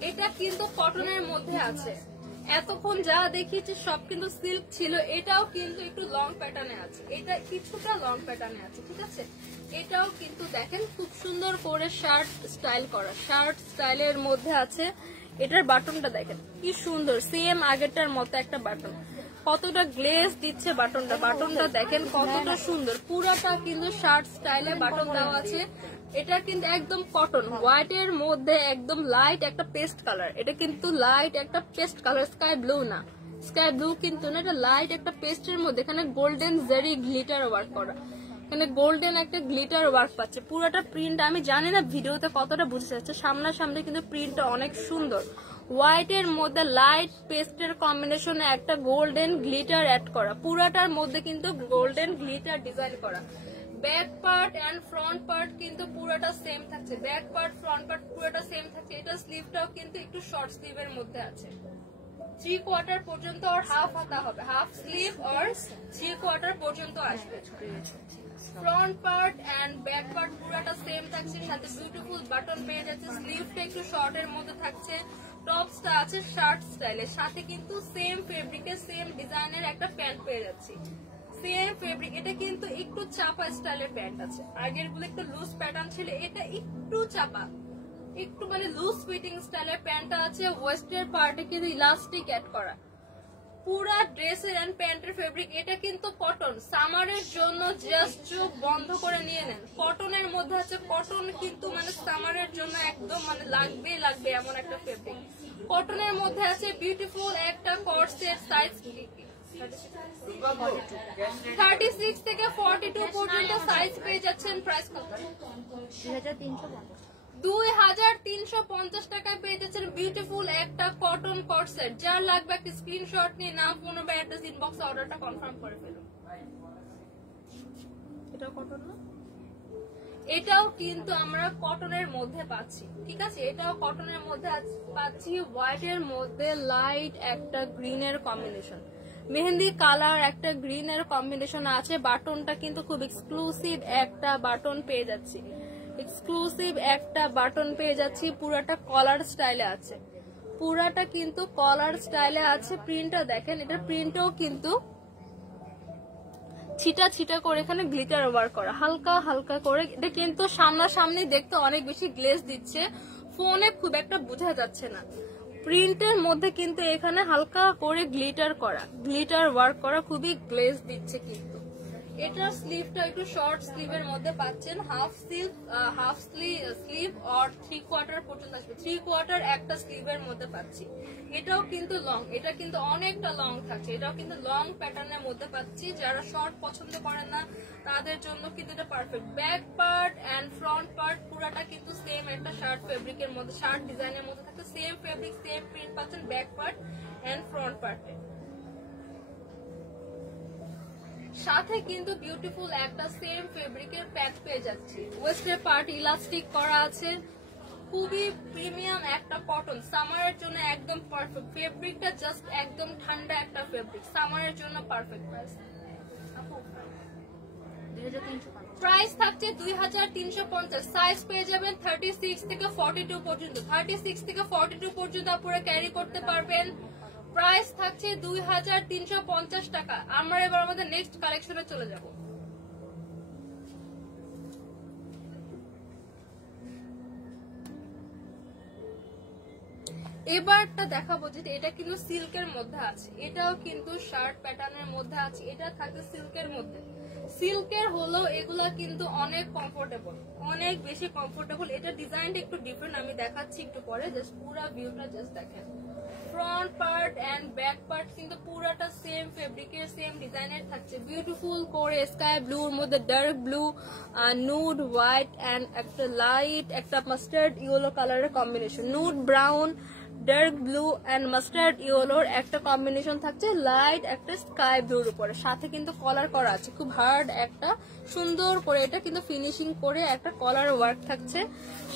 এটা কিন্তু কটনের মধ্যে আছে। এতক্ষণ যা দেখিয়েছি সব কিন্তু সিল্ক ছিল, এটাও কিন্তু একটু লং প্যাটার্নে আছে, এটা কিছুটা লং প্যাটার্নে আছে, ঠিক আছে। এটাও কিন্তু দেখেন খুব সুন্দর করে শার্ট স্টাইল করা, শার্ট স্টাইলের মধ্যে আছে। এটার বাটনটা দেখেন কি সুন্দর, সেম আগেরটার মতো একটা বাটন, কতটা গ্লেজ দিচ্ছে বাটনটা, বাটনটা দেখেন কতটা সুন্দর। পুরাটা কিন্তু শার্ট স্টাইলে বাটন দেওয়া আছে। এটা কিন্তু একদম কটন, হোয়াইট এর মধ্যে একদম লাইট একটা পেস্ট কালার। এটা কিন্তু লাইট একটা পেস্ট কালার, স্কাই ব্লু না, স্কাই ব্লু কিন্তু না, এটা লাইট একটা পেস্টের মধ্যে। এখানে গোল্ডেন জেরি গ্লিটার ওয়ার্ক করা, এখানে গোল্ডেন একটা গ্লিটার ওয়ার্ক পাচ্ছে। পুরাটা প্রিন্ট আমি জানি না ভিডিওতে কতটা বুঝে যাচ্ছে, সামনাসামনি কিন্তু প্রিন্টটা অনেক সুন্দর। হোয়াইট এর মধ্যে লাইট পেস্টের কম্বিনেশনে একটা গোল্ডেন গ্লিটার অ্যাড করা, পুরাটার মধ্যে কিন্তু গোল্ডেন গ্লিটার ডিজাইন করা। Back part and front part কিন্তু পুরোটা সেম থাকছে, ব্যাক পার্ট ফ্রন্ট পার্ট পুরোটা সেম থাকছে। এটা স্লিভটাও কিন্তু একটু শর্ট স্লিভের মধ্যে আছে, 3/4 পর্যন্ত আর হাফ হাতা হবে, হাফ স্লিভ আর 3/4 পর্যন্ত আসবে। Front part and back part পুরোটা সেম থাকছে, সাথে বিউটিফুল বাটন পেয়ে যাচ্ছে। স্লিভটা একটু শর্ট এর মধ্যে থাকছে, টপসটা আছে শার্ট স্টাইলের, সাথে কিন্তু সেম ফেব্রিকের সেম ডিজাইনের একটা প্যান্ট পেয়ে যাচ্ছি, সেম ফেব্রিক। এটা কিন্তু একটু চাপা স্টাইলের প্যান্ট আছে, আগের গুলো একটু লুজ প্যাটার্ন ছিল, এটা একটু চাপা, একটু মানে লুজ ফিটিং স্টাইলের প্যান্টটা আছে। ওয়েস্টের পার্টে কিন্তু ইলাস্টিক অ্যাড করা, পুরা ড্রেসের এন্ড প্যান্টের ফেব্রিক। এটা কিন্তু কটন, সামারের জন্য জাস্ট চোখ বন্ধ করে নিয়ে নেন। কটনের মধ্যে আছে, কটন কিন্তু মানে সামারের জন্য একদম মানে লাগবেই লাগবে এমন একটা ফেব্রিক। কটনের মধ্যে আছে বিউটিফুল একটা কর্সেট। সাইজ 36 থেকে 42 পর্যন্ত সাইজ পেয়ে যাচ্ছেন। প্রাইস কত? 2350 টাকায় পেয়ে যাচ্ছেন বিউটিফুল একটা কটন কর্সেট। যার লাগবে একটা স্ক্রিনশট নিয়ে নাম, ফোন নাম্বার, অ্যাড্রেস, ইনবক্স অর্ডারটা কনফার্ম করে ফেলুন। এটা কটন না, এটাও কিন্তু আমরা কটনের মধ্যে পাচ্ছি, ঠিক আছে। এটাও কটনের মধ্যে পাচ্ছি, হোয়াইট এর মধ্যে লাইট একটা গ্রিনের কম্বিনেশন, মেহেন্দি কালার একটা গ্রিনের কম্বিনেশন আছে। বাটনটা কিন্তু খুব এক্সক্লুসিভ একটা বাটন পেয়ে যাচ্ছি, এক্সক্লুসিভ একটা বাটন পেয়ে যাচ্ছি। পুরাটা কলার স্টাইলে আছে, পুরাটা কিন্তু কলার স্টাইলে আছে। প্রিন্টটা দেখেন, এটা প্রিন্টও কিন্তু ছিটা ছিটা করে এখানে গ্লিটার ওয়ার্ক করা, হালকা হালকা করে। এটা কিন্তু সামনাসামনি দেখতে অনেক বেশি গ্লেজ দিচ্ছে, ফোনে খুব একটা বোঝা যাচ্ছে না। প্রিন্টের মধ্যে কিন্তু এখানে হালকা করে গ্লিটার করা, গ্লিটার ওয়ার্ক করা, খুবই গ্লেজ দিচ্ছে। কিন্তু এটার স্লিভটা একটু শর্ট স্লিভের মধ্যে পাচ্ছেন, হাফ স্লিভ আর 3/4 পর্যন্ত আসবে, 3/4 একটা স্লিভের মধ্যে পাচ্ছি। এটাও কিন্তু লং, এটা কিন্তু অনেকটা লং থাকছে, এটাও কিন্তু লং প্যাটার্নের মধ্যে পাচ্ছি। যারা শর্ট পছন্দ করেন না তাদের জন্য কিন্তু এটা perfect. Back part and front part পুরাটা কিন্তু সেম একটা শার্ট ফেব্রিকের মধ্যে, শার্ট ডিজাইনের মধ্যে থাকে, সেম ফেব্রিক সেম প্রিন্ট পাচ্ছেন ব্যাক পার্ট এন্ড ফ্রন্ট পার্টে। সাথে কিন্তু বিউটিফুল একটা সেম ফেব্রিকের প্যান্ট পেয়ে যাচ্ছি। ওয়েস্টের পার্ট ইলাস্টিক করা আছে, খুবই প্রিমিয়াম একটা কটন, সামারের জন্য একদম পারফেক্ট। ফেব্রিকটা জাস্ট একদম ঠান্ডা একটা ফেব্রিক, সামারের জন্য পারফেক্ট। প্রাইস 2350 প্রাইস থাকছে 2350, সাইজ পেয়ে যাবেন 36 থেকে 42 পর্যন্ত, 36 থেকে 42 পর্যন্ত আপনারা ক্যারি করতে পারবেন। প্রাইস থাকছে 2350 টাকা। আমরা এবার আমাদের নেক্সট কালেকশনে চলে যাব। এবারটা দেখাবো যেটা এটা কিন্তু সিল্কের মধ্যে আছে, এটাও কিন্তু শার্ট প্যাটার্নের মধ্যে আছে, এটা থাকছে সিল্কের মধ্যে। সিল্কের হলো এগুলা কিন্তু অনেক কমফোর্টেবল, অনেক বেশি কমফোর্টেবল। এটা ডিজাইনটা একটু ডিফারেন্ট, আমি দেখাচ্ছি একটু পরে। জাস্ট পুরো ভিউটা জাস্ট দেখেন। Front part and back part কিন্তু পুরাটা সেম ফেব্রিকের সেম ডিজাইনের থাকছে। বিউটিফুল করে স্কাই ব্লুর মধ্যে dark blue, nude white and একটা লাইট একটা মাস্টার্ড ইয়েলো কালারের combination, nude brown dark blue and mustard ইয়েলোর একটা কম্বিনেশন থাকছে লাইট একটা স্কাই ব্লুর উপরে। সাথে কিন্তু কলার করা আছে, খুব হার্ড একটা সুন্দর করে এটা কিন্তু ফিনিশিং করে একটা কলার ওয়ার্ক থাকছে।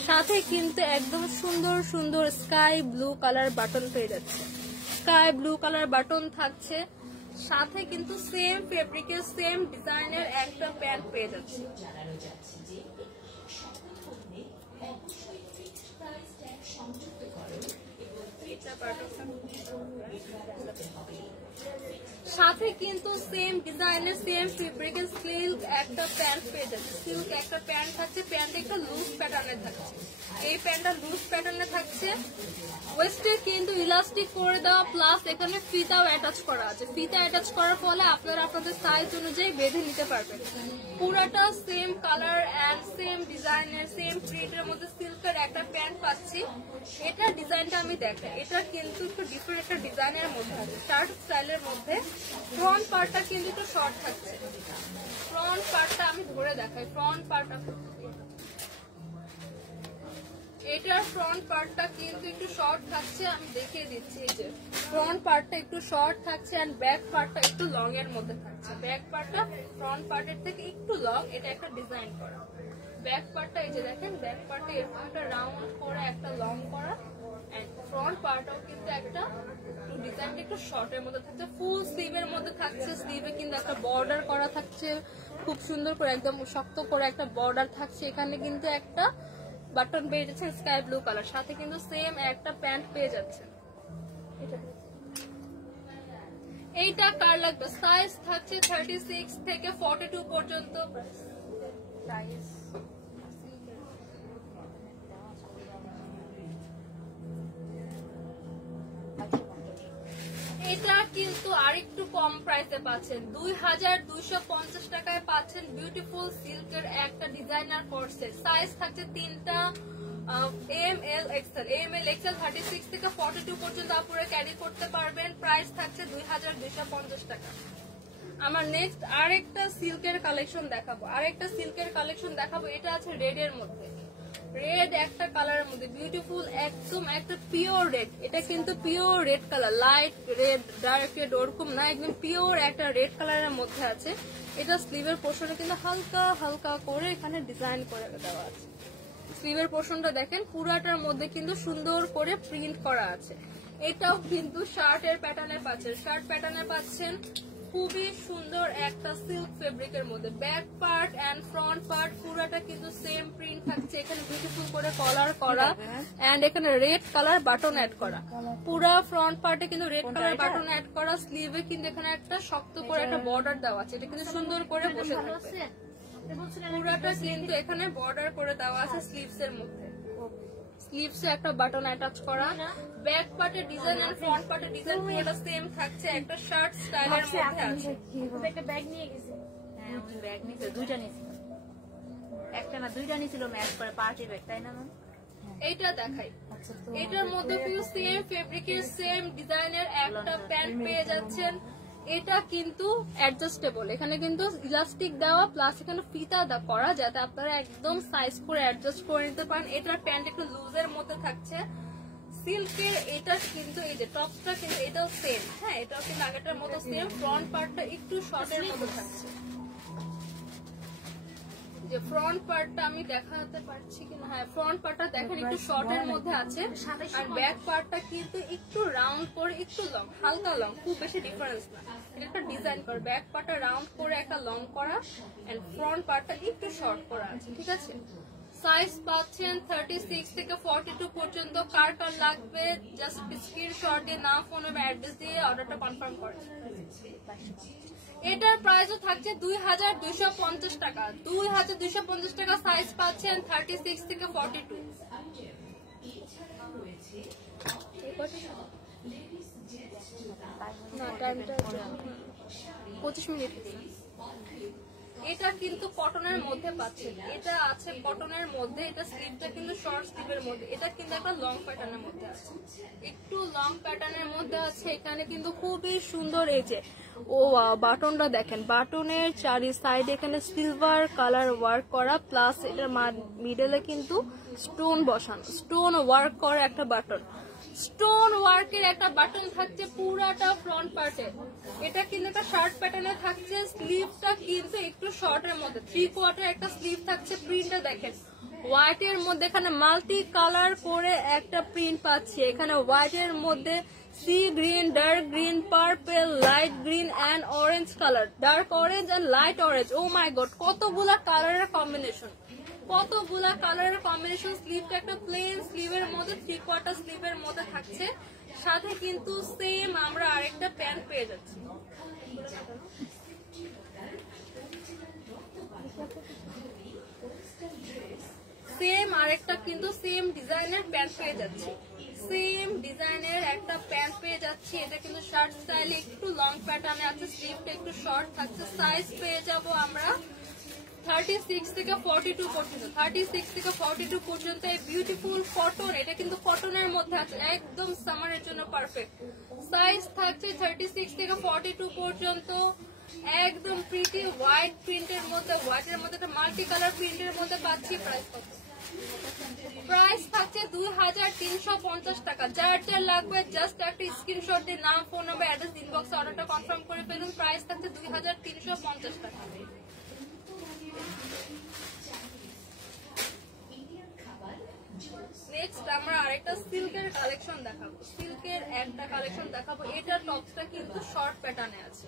সাথে কিন্তু একদম সুন্দর সুন্দর স্কাই ব্লু কালার বাটন পেয়ে যাচ্ছে, স্কাই ব্লু কালার বাটন থাকছে। সাথে কিন্তু সেম ফেব্রিকের সেম ডিজাইনের একটা প্যান্ট পেয়ে যাচ্ছে। সাথে কিন্তু সেম ডিজাইনের সেম ফেব্রিকের সিল্ক একটা প্যান্ট পেয়ে যাচ্ছে, সিল্ক একটা প্যান্ট থাকছে। প্যান্ট একটা লুজ প্যাটার্নে থাকছে, এই প্যান্টটা লুজ প্যাটার্নে থাকছে। ওয়েস্টে কিন্তু ইলাস্টিক করে দেওয়া, প্লাস এখানে ফিতাও অ্যাটাচ করা আছে। ফিতা অ্যাটাচ করার ফলে আপনারা আপনাদের সাইজ অনুযায়ী বেঁধে নিতে পারবেন। পুরাটা সেম কালার এন্ড সেম ডিজাইনের সেম প্রিন্টের মধ্যে সিল্কের একটা প্যান্ট পাচ্ছি। এটা ডিজাইনটা আমি দেখাই, এটা কিন্তু একটু ডিফারেন্ট একটা ডিজাইনের মধ্যে আছে, শার্ট স্টাইলের মধ্যে। ফ্রন্ট পার্টটা কিন্তু একটু শর্ট থাকছে, ফ্রন্ট পার্টটা আমি ধরে দেখাই। ফ্রন্ট পার্টটা, এটার ফ্রন্ট পার্টটা কিন্তু একটু শর্ট থাকছে, আমি দেখিয়ে দিচ্ছি। এই যে ফ্রন্ট পার্টটা একটু শর্ট থাকছে এন্ড ব্যাক পার্টটা একটু লং এর মধ্যে থাকছে। ব্যাক পার্টটা ফ্রন্ট পার্টের থেকে একটু লং, এটা একটা ডিজাইন করা। ব্যাক পার্টটা এই যে দেখেন, ব্যাক পার্টটা এরকম একটা রাউন্ড করে একটা লং করা এন্ড ফ্রন্ট পার্টও কিন্তু একটা ডিজাইনটা একটু শর্টের মধ্যে থাকছে। ফুল স্লিভের মধ্যে থাকছে, স্লিভে কিন্তু একটা বর্ডার করা থাকছে খুব সুন্দর করে, একদম শক্ত করে একটা বর্ডার থাকছে। এখানে কিন্তু একটা বাটন পেয়ে যাচ্ছে স্কাই ব্লু কালার, সাথে কিন্তু সেম একটা প্যান্ট পেয়ে যাচ্ছে। এইটা কার লাগবে? সাইজ থাকছে 36 থেকে 42 পর্যন্ত। এটা কিন্তু আরেকটু কম প্রাইসে পাচ্ছেন, 2250 টাকায় পাচ্ছেন বিউটিফুল সিল্কের একটা ডিজাইনার কোর্সেট। সাইজ থাকছে তিনটা, M L XL. M L XL 36 থেকে 42 পর্যন্ত আপনারা ক্যারি করতে পারবেন। প্রাইস থাকছে 2250 টাকা। আমার নেক্সট আরেকটা সিল্কের কালেকশন দেখাবো, আরেকটা সিল্কের কালেকশন দেখাবো। এটা আছে রেড এর মধ্যে, রেড একটা কালারের মধ্যে বিউটিফুল একদম একটা পিওর রেড। এটা কিন্তু pure red colour, light red dark red ওরকম না, একদম পিওর একটা রেড কালারের মধ্যে আছে। এটা স্লিভের পোর্শনে কিন্তু হালকা হালকা করে এখানে ডিজাইন করে দেওয়া আছে। স্লিভের পোর্শনটা দেখেন, পুরাটার মধ্যে কিন্তু সুন্দর করে প্রিন্ট করা আছে। এটাও কিন্তু শার্টের প্যাটার্নের পাচ্ছেন, শার্ট প্যাটার্নের পাচ্ছেন খুবই সুন্দর একটা সিল্ক ফেব্রিকের মধ্যে। Back part and front part পুরাটা কিন্তু সেম প্রিন্ট থাকছে। এখানে বিউটিফুল করে কলার করা এন্ড এখানে রেড কালার বাটন অ্যাড করা। পুরা ফ্রন্ট পার্টে কিন্তু রেড কালার বাটন অ্যাড করা। স্লিভে কিন্তু এখানে একটা শক্ত করে একটা বর্ডার দেওয়া আছে, এটা কিন্তু সুন্দর করে বসে থাকবে। পুরাটা কিন্তু এখানে বর্ডার করে দেওয়া আছে স্লিভস এর মধ্যে। স্লিভসে একটা বাটন অ্যাটাচ করা। ব্যাক পার্টের ডিজাইন আর ফ্রন্ট পার্টের ডিজাইন পুরোটা সেম থাকছে, একটা শার্ট স্টাইলের মধ্যে আছে। একটা ব্যাগ নিয়ে গেছে, হ্যাঁ উনি ব্যাগ নিয়েছে, দুইটা নিয়েছিল, একটা না দুইটা নিয়েছিল ম্যাচ করে পার্টি ব্যাগ, তাই না ম্যাম? এইটা দেখাই, এটার মধ্যে কিন্তু সেম ফেব্রিকের সেম ডিজাইনের একটা প্যান্ট পেয়ে যাচ্ছেন। এটা কিন্তু অ্যাডজাস্টেবল, এখানে কিন্তু ইলাস্টিক দেওয়া প্লাস এখানে ফিতা করা যাতে আপনারা একদম সাইজ করে অ্যাডজাস্ট করে নিতে পারেন। এটার প্যান্ট একটু লুজের মধ্যে থাকছে সিল্কের। এটা কিন্তু এই যে টপটা কিন্তু এটাও সেম, হ্যাঁ এটাও কিন্তু আগেরটার মতো সেম। ফ্রন্ট পার্টটা একটু শর্টের মধ্যে থাকছে, যে ফ্রন্ট পার্টটা আমি দেখাতে পারছি কিনা, হ্যাঁ ফ্রন্ট পার্টটা দেখেন একটু শর্টের মধ্যে আছে, আর ব্যাক পার্টটা কিন্তু একটু রাউন্ড করে একটু লং, হালকা লং, খুব বেশি ডিফারেন্স না। এটা একটা ডিজাইন করা, ব্যাক পার্টটা রাউন্ড করে একটা লং করা, এন্ড ফ্রন্ট পার্টটা একটু শর্ট করা আছে, ঠিক আছে। সাইজ পাচ্ছেন 36 থেকে 42 পর্যন্ত। কার কার লাগবে জাস্ট স্ক্রিনশট দিয়ে নাম, ফোন এবং অ্যাড্রেস দিয়ে অর্ডারটা কনফার্ম করেন। এটার প্রাইসও থাকছে 2250 টাকা, 2250 টাকা। সাইজ পাচ্ছেন 36 থেকে 42। না টাইমটা 25 মিনিট। এটা কিন্তু কটনের মধ্যে পাচ্ছেন, এটা আছে কটনের মধ্যে, এটা স্লিভটা কিন্তু শর্ট স্লিভের মধ্যে, এটা কিন্তু একটা লং প্যাটার্নের মধ্যে আছে, একটু লং প্যাটার্নের মধ্যে আছে। এখানে কিন্তু খুবই সুন্দর এই যে বাটনটা দেখেন, বাটনের চারি সাইড এখানে সিলভার কালার ওয়ার্ক করা, প্লাস এটার মিডলে কিন্তু স্টোন বসানো, স্টোন ওয়ার্ক করা একটা বাটন, স্টোন ওয়ার্কের একটা বাটন থাকছে পুরাটা ফ্রন্ট পার্টে। এটা কিন্তু একটা শার্ট প্যাটার্নে থাকছে, স্লিভটা কিন্তু একটু শর্টের মধ্যে, 3/4 একটা স্লিভ থাকছে। প্রিন্টটা দেখেন হোয়াইটের মধ্যে, এখানে মাল্টি কালার করে একটা প্রিন্ট পাচ্ছি। এখানে হোয়াইটের মধ্যে sea green, dark green, purple, light green and orange colour, dark orange and light orange. Oh my God, কতগুলা কালারের কম্বিনেশন, কতগুলা কালারের কম্বিনেশন। স্লিভটা একটা প্লেন স্লিভের মধ্যে, 3/4 স্লিভের মধ্যে থাকছে, সাথে কিন্তু সেম আমরা আরেকটা প্যান্ট পেয়ে যাচ্ছি। সেম আরেকটা কিন্তু সেম ডিজাইনের প্যান্ট পেয়ে যাচ্ছি, সেম ডিজাইনের একটা প্যান্ট পেয়ে যাচ্ছি। এটা কিন্তু শার্ট স্টাইলে একটু লং প্যাটার্নে আছে, স্লিভটা একটু শর্ট থাকছে। সাইজ পেয়ে যাব আমরা 36 থেকে 42 পর্যন্ত, 36 থেকে 42 পর্যন্ত। এই বিউটিফুল কটন, এটা কিন্তু কটনের মধ্যে আছে, একদম সামারের জন্য পারফেক্ট। সাইজ থাকছে 36 থেকে 42 পর্যন্ত। একদম প্রিটি হোয়াইট প্রিন্টের মধ্যে, হোয়াইটের মধ্যে একটা মাল্টি কালার প্রিন্টের মধ্যে পাচ্ছি। প্রাইস থাকছে 2350 টাকা। যার যার লাগবে জাস্ট একটা স্ক্রিনশট দিয়ে নাম, ফোন নাম্বার, অ্যাড্রেস ইনবক্সে অর্ডারটা কনফার্ম করে ফেলুন। প্রাইস থাকছে 2350 টাকা। নেক্সট আমরা আরেকটা সিল্কের কালেকশন দেখাবো, সিল্কের একটা কালেকশন দেখাবো। এটার টপসটা কিন্তু শর্ট প্যাটার্নে আছে,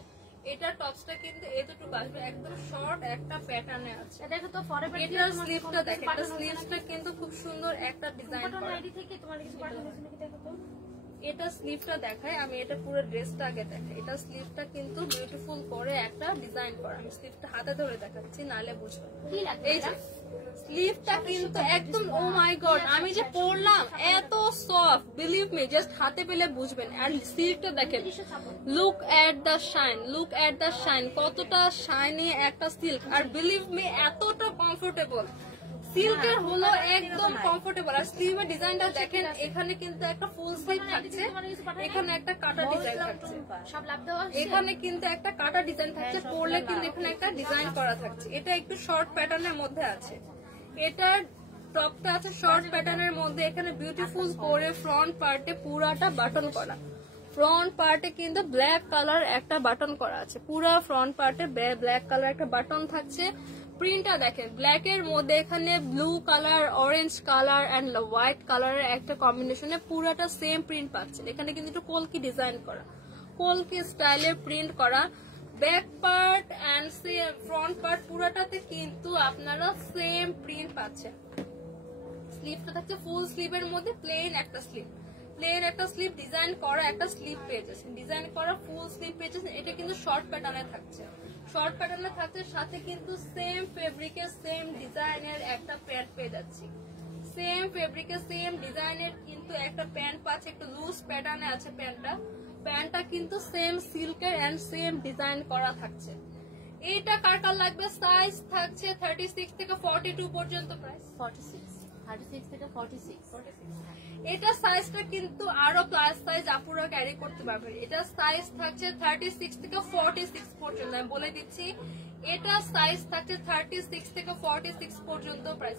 এটার টপসটা কিন্তু এতটুকু আসবে, একদম শর্ট একটা প্যাটার্নে আছে। দেখো তো ফরএভার এটার স্লিভটা দেখেন, এটা স্লিভসটা কিন্তু খুব সুন্দর একটা ডিজাইন করা। আইডি থেকে তোমার কিছু পাঠানো ছিল কি দেখো তো। এটা স্লিভটা দেখায়, আমি এটা পুরো ড্রেসটা আগে দেখাই। এটা স্লিভটা কিন্তু বিউটিফুল করে একটা ডিজাইন করা, আমি স্লিভটা হাতে ধরে দেখাচ্ছি নালে বুঝবেন। এই যে স্লিভটা কিন্তু একদম, ও মাই গড, আমি যে পরলাম এত সফট, বিলিভ মি, জাস্ট হাতে পেলে বুঝবেন। আর স্লিভটা দেখেন, look at the shine, look at the shine, কতটা শাইনি একটা সিল্ক। আর বিলিভ মি এতটা কমফোর্টেবল, সিল্কের হলো একদম কমফোর্টেবল। আর স্লিভের ডিজাইনটা দেখেন, এখানে কিন্তু একটা ফুল স্লিভ থাকছে, এখানে একটা কাটা ডিজাইন থাকছে, সব লাভ দেওয়া এখানে কিন্তু একটা কাটা ডিজাইন থাকছে, পরলে কিন্তু এখানে একটা ডিজাইন করা থাকছে। এটা একটু শর্ট প্যাটার্নের মধ্যে আছে, এটার টপটা আছে শর্ট প্যাটার্নের মধ্যে। এখানে বিউটিফুল করে ফ্রন্ট পার্টে পুরাটা বাটন করা, ফ্রন্ট পার্টে কিন্তু ব্ল্যাক কালার একটা বাটন করা আছে, পুরা ফ্রন্ট পার্টে ব্ল্যাক কালার একটা বাটন থাকছে। প্রিন্টটা দেখেন, ব্ল্যাক এর মধ্যে এখানে blue colour, orange colour and white কালারের একটা কম্বিনেশনে পুরাটা সেম প্রিন্ট পাচ্ছেন। এখানে কিন্তু একটু কলকি ডিজাইন করা, কলকি স্টাইলের প্রিন্ট করা। Back part and front part পুরাটাতে কিন্তু আপনারা সেম প্রিন্ট পাচ্ছেন। স্লিভটা থাকছে ফুল স্লিভের মধ্যে, প্লেন একটা স্লিভ, প্লেন একটা স্লিভ, ডিজাইন করা একটা স্লিভ পেয়ে যাচ্ছেন, ডিজাইন করা ফুল স্লিভ পেয়ে যাচ্ছেন। এটা কিন্তু শর্ট প্যাটার্নে থাকছে, শর্ট প্যাটার্নে থাকছে, সাথে কিন্তু সেম ফেব্রিকের সেম ডিজাইনের একটা প্যান্ট পেয়ে যাচ্ছি, সেম ফেব্রিকের সেম ডিজাইনের কিন্তু একটা প্যান্ট পাচ্ছে, একটু লুজ প্যাটার্নে আছে প্যান্টটা। প্যান্টটা কিন্তু সেম সিল্কের এন্ড সেম ডিজাইন করা থাকছে। এইটা কার কার লাগবে? সাইজ থাকছে 36 থেকে 42 পর্যন্ত। প্রাইস 36 থেকে 46। এটা সাইজটা কিন্তু আরো প্লাস সাইজ আপুরা ক্যারি করতে পারবে। এটা সাইজ থাকছে 36 থেকে 46 পর্যন্ত, আমি বলে দিচ্ছি। এটা সাইজ থাকছে 36 থেকে 46 পর্যন্ত। প্রাইস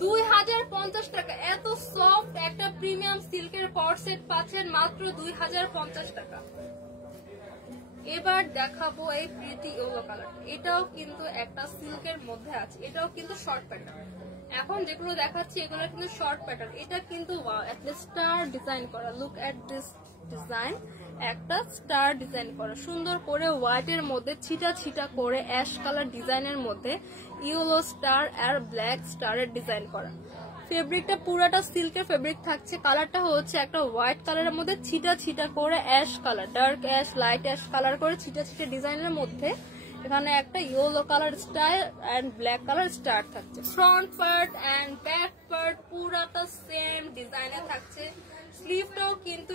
2050 টাকা। এত সফট একটা প্রিমিয়াম সিল্কের কট সেট পাচ্ছেন মাত্র 2050 টাকা। এবার দেখাবো এই প্রিটি ইয়েলো কালার, এটাও কিন্তু একটা সিল্কের মধ্যে আছে, এটাও কিন্তু শর্ট প্যাটার্ন। এখন যেগুলো দেখাচ্ছি এগুলো কিন্তু শর্ট প্যাটার্ন, এটা কিন্তু স্টার ডিজাইন করা, লুক এট দিস ডিজাইন, একটা স্টার ডিজাইন করা সুন্দর করে হোয়াইট এর মধ্যে ছিটা ছিটা করে অ্যাশ কালার ডিজাইনের মধ্যে ইয়েলো স্টার আর ব্ল্যাক স্টারের ডিজাইন করা। ফেব্রিকটা পুরাটা সিল্কের ফেব্রিক থাকছে, কালারটা হচ্ছে একটা হোয়াইট কালারের মধ্যে ছিটা ছিটা করে ash colour, dark ash light ash colour করে ছিটা ছিটা ডিজাইনের মধ্যে এখানে একটা yellow colour star and black colour star থাকছে। Front part and back part পুরাটা সেম ডিজাইনে থাকছে। স্লিভটাও কিন্তু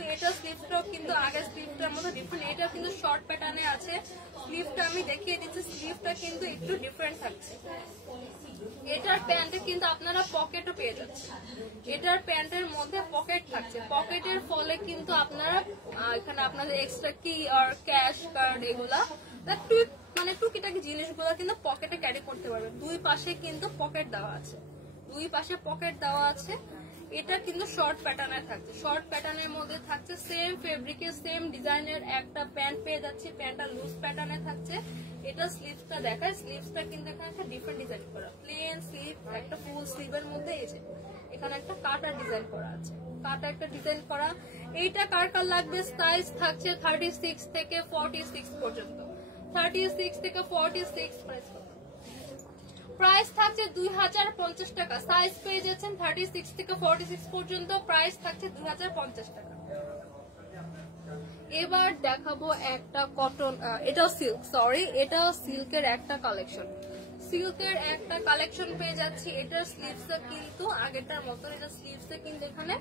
আগের স্লিভটার মতো ডিফারেন্ট, এটা কিন্তু শর্ট প্যাটার্নে আছে। স্লিভটা আমি দেখিয়ে দিচ্ছি, স্লিভটা কিন্তু একটু ডিফারেন্ট থাকছে। এটার প্যান্টে কিন্তু আপনারা পকেটও পেয়ে যাচ্ছেন, এটার প্যান্টের মধ্যে পকেট থাকছে। পকেটের ফলে কিন্তু আপনারা এখানে আপনাদের এক্সট্রা কি আর ক্যাশ কার্ড এগুলা মানে টুকিটাকি জিনিসগুলো কিন্তু পকেটে ক্যারি করতে পারবেন। দুই পাশে কিন্তু পকেট দেওয়া আছে, দুই পাশে পকেট দেওয়া আছে। এটা কিন্তু শর্ট প্যাটার্নে থাকছে, শর্ট প্যাটার্নের মধ্যে থাকছে সেম ফেব্রিকের সেম ডিজাইনের একটা প্যান্ট পেয়ে যাচ্ছি। প্যান্টটা লুজ প্যাটার্নে থাকছে। এটা স্লিভসটা দেখায়, স্লিভসটা কিন্তু এখানে একটা ডিফারেন্ট ডিজাইন করা, প্লেন স্লিভ একটা ফুল স্লিভের মধ্যে এই যে এখানে একটা কাটা ডিজাইন করা আছে, কাটা একটা ডিজাইন করা। এইটা কার কার লাগবে, সাইজ থাকছে 36 থেকে 46 পর্যন্ত, 36 থেকে 46 প্রাইস থাকছে 2050 টাকা। সাইজ পেয়ে যাচ্ছেন 36 থেকে 46 পর্যন্ত, প্রাইস থাকছে 2050 টাকা। এবার দেখাবো একটা কটন, এটাও সিল্ক, এটাও সিল্কের একটা কালেকশন, সিল্কের একটা কালেকশন পেয়ে যাচ্ছি। এটার স্লিভসে কিন্তু আগেরটার মতো, এটা স্লিভসে কিন্তু এখানে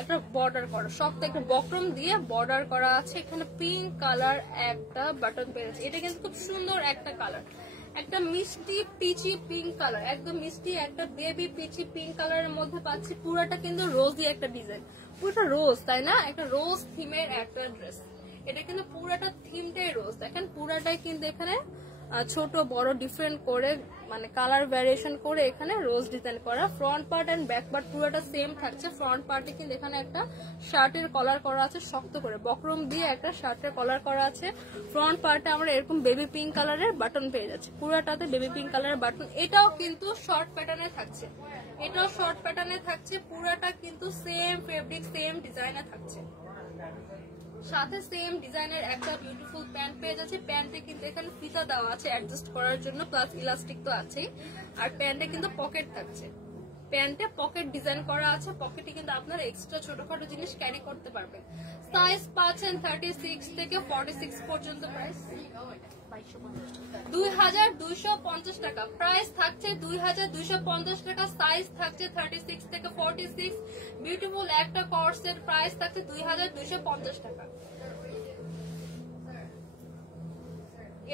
একটা বর্ডার করা, শক্ত একটা বক্রম দিয়ে বর্ডার করা আছে। এখানে পিঙ্ক কালার একটা বাটন পেয়ে যাচ্ছে, এটা কিন্তু খুব সুন্দর একটা কালার, একটা মিষ্টি পিচি পিঙ্ক কালার, একদম মিষ্টি একটা বেবি পিচি পিঙ্ক কালারের মধ্যে পাচ্ছি। পুরাটা কিন্তু রোজই একটা ডিজাইন, পুরোটা রোজ, তাই না? একটা রোজ থিমের একটা ড্রেস, এটা কিন্তু পুরাটা থিমটাই রোজ। দেখেন পুরাটাই কিন্তু এখানে ছোট বড় ডিফারেন্ট করে মানে কালার ভ্যারিয়েশন করে এখানে রোজ ডিজাইন করা। Front part and back part পুরোটা সেম থাকছে। ফ্রন্ট পার্টে কিন্তু এখানে একটা শার্টের কলার করা আছে, শক্ত করে বক্রম দিয়ে একটা শার্টের কলার করা আছে। ফ্রন্ট পার্টে আমরা এরকম বেবি পিঙ্ক কালারের বাটন পেয়ে যাচ্ছি, পুরোটাতে বেবি পিঙ্ক কালারের বাটন। এটাও কিন্তু শর্ট প্যাটার্নে থাকছে, এটাও শর্ট প্যাটার্নে থাকছে। পুরাটা কিন্তু সেম ফেব্রিক সেম ডিজাইনে থাকছে, সাথে সেম ডিজাইনের একটা বিউটিফুল প্যান্ট পেয়ে যাচ্ছে। প্যান্টে কিন্তু এখানে ফিতা দেওয়া আছে অ্যাডজাস্ট করার জন্য, প্লাস ইলাস্টিক তো আছেই। আর প্যান্টে কিন্তু পকেট থাকছে, প্যান্টে পকেট ডিজাইন করা আছে। পকেটে কিন্তু আপনারা এক্সট্রা ছোটখাটো জিনিস ক্যারি করতে পারবেন। সাইজ পাচ্ছেন 36 থেকে 46 পর্যন্ত। প্রাইস 2250 টাকা, প্রাইস থাকছে 2250 টাকা। সাইজ থাকছে 36 থেকে 46। বিউটিফুল একটা কর্সের প্রাইস থাকছে 2250 টাকা।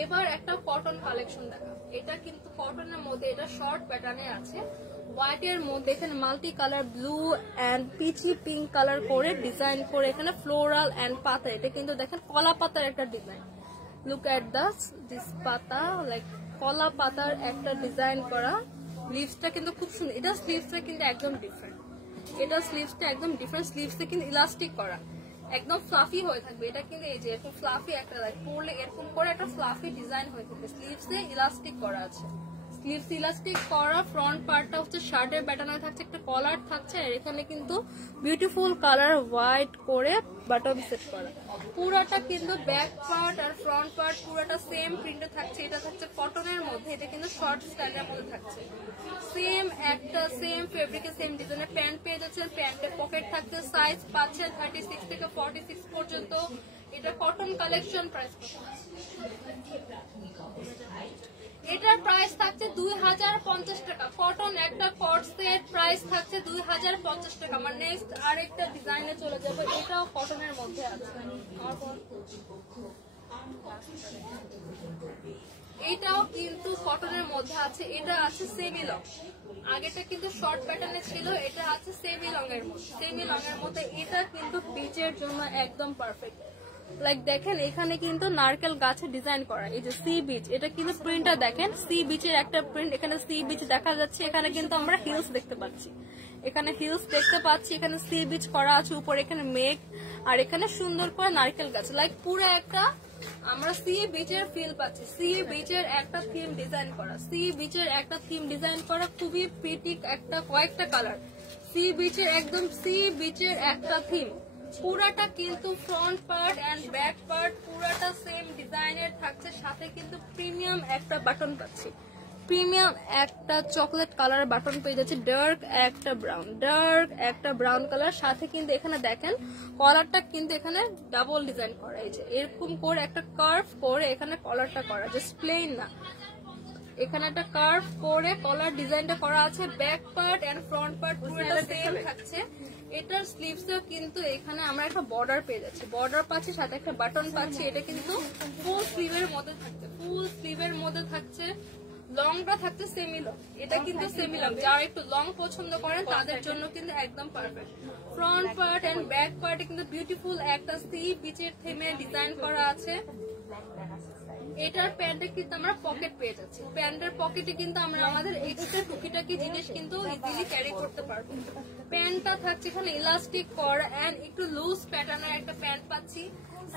এবার একটা কটন কালেকশন দেখা, এটা কিন্তু কটনের মধ্যে, এটা শর্ট প্যাটার্নে আছে। হোয়াইট এর মধ্যে এখানে multi colour blue and peachy pink colour করে ডিজাইন করে এখানে ফ্লোরাল এন্ড পাতা, এটা কিন্তু দেখেন কলা পাতার একটা ডিজাইন। লুক এট দিস পাতা, লাইক কলা পাতার একটা ডিজাইন করা। স্লিভসটা কিন্তু খুব সুন্দর, এটা স্লিভসটা কিন্তু একদম ডিফারেন্ট, এটা স্লিভসটা একদম ডিফারেন্ট। স্লিভসটা কিন্তু ইলাস্টিক করা, একদম ফ্লাফি হয়ে থাকবে। এটা কিন্তু এই যে এরকম ফ্লাফি একটা পরলে এরকম করে একটা ফ্লাফি ডিজাইন হয়ে থাকবে। স্লিভসে ইলাস্টিক করা আছে, স্লিভস ইলাস্টিক করা। ফ্রন্ট পার্টটা হচ্ছে শার্টের প্যাটার্নে থাকছে, একটা কলার থাকছে। আর এখানে কিন্তু বিউটিফুল কালার হোয়াইট করে বাটন সেট করা। পুরাটা কিন্তু ব্যাক পার্ট আর ফ্রন্ট পার্ট পুরাটা সেম প্রিন্টে থাকছে। এটা থাকছে কটনের মধ্যে, এটা কিন্তু শর্ট স্টাইলের মধ্যে থাকছে। সেম একটা সেম ফেব্রিকে সেম ডিজাইনের প্যান্ট পেয়ে যাচ্ছেন, প্যান্টের পকেট থাকছে। সাইজ পাচ্ছেন 36 থেকে 46 পর্যন্ত। এটা কটন কালেকশন। প্রাইস এটার প্রাইস থাকছে 2050 টাকা। কটন একটা কট সেট, প্রাইস থাকছে 2050 টাকা। আমার নেক্সট আরেকটা ডিজাইনে চলে যাবো, এটাও কটনের মধ্যে আছে। এটাও কিন্তু কটনের মধ্যে আছে, এটা আছে সেমি লং। আগেটা কিন্তু শর্ট প্যাটার্নে ছিল, এটা আছে সেমি লং এর মধ্যে। সেমি লং এর মধ্যে এটা কিন্তু বিচের জন্য একদম পারফেক্ট। লাইক দেখেন এখানে কিন্তু নারকেল গাছে ডিজাইন করা, এই যে সি বিচ, এটা কিন্তু প্রিন্টটা দেখেন, সি বিচের একটা প্রিন্ট। এখানে সি বিচ দেখা যাচ্ছে, এখানে কিন্তু আমরা হিলস দেখতে পাচ্ছি, এখানে হিলস দেখতে পাচ্ছি। এখানে সি বিচ করা আছে, উপরে এখানে মেঘ, আর এখানে সুন্দর করে নারকেল গাছ। লাইক পুরো একটা আমরা সি বিচের ফিল পাচ্ছি, সি বিচের একটা থিম ডিজাইন করা, সি বিচের একটা থিম ডিজাইন করা, খুবই প্রিটি একটা কয়েকটা কালার, সি বিচের একদম সি বিচের একটা থিম। পুরাটা কিন্তু front part and back part পুরাটা সেম ডিজাইনের থাকছে, সাথে কিন্তু প্রিমিয়াম একটা বাটন পাচ্ছি, প্রিমিয়াম একটা চকলেট কালার বাটন পেয়ে যাচ্ছে, ডার্ক একটা ব্রাউন কালার, সাথে কিন্তু এখানে দেখেন কলারটা কিন্তু এখানে ডাবল ডিজাইন করা, এই যে এরকম করে একটা কার্ভ করে এখানে কলারটা করা, জাস্ট প্লেন না, এখানে একটা কার্ভ করে কলার ডিজাইনটা করা আছে। Back part and front part পুরোটা সেম থাকছে। এটার স্লিভসেও কিন্তু এখানে আমরা একটা বর্ডার পেয়ে যাচ্ছি, বর্ডার পাচ্ছি, সাথে একটা বাটন পাচ্ছি। এটা কিন্তু ফুল স্লিভের মধ্যে থাকছে, ফুল স্লিভের মধ্যে থাকছে। লংটা থাকছে সেমি লং, এটা কিন্তু সেমি লং, যারা একটু লং পছন্দ করেন তাদের জন্য কিন্তু একদম পারফেক্ট। ফ্রন্ট পার্ট এন্ড ব্যাক পার্টে কিন্তু বিউটিফুল একটা সি বিচের থিমে ডিজাইন করা আছে। এটার প্যান্টে কিন্তু আমরা পকেট পেয়ে যাচ্ছি, প্যান্টের পকেটে কিন্তু আমরা আমাদের এক্সট্রা টুকিটাকি জিনিস কিন্তু ইজিলি ক্যারি করতে পারবো। প্যান্টটা থাকছে এখানে ইলাস্টিক করা এন্ড একটু লুজ প্যাটার্নের একটা প্যান্ট পাচ্ছি।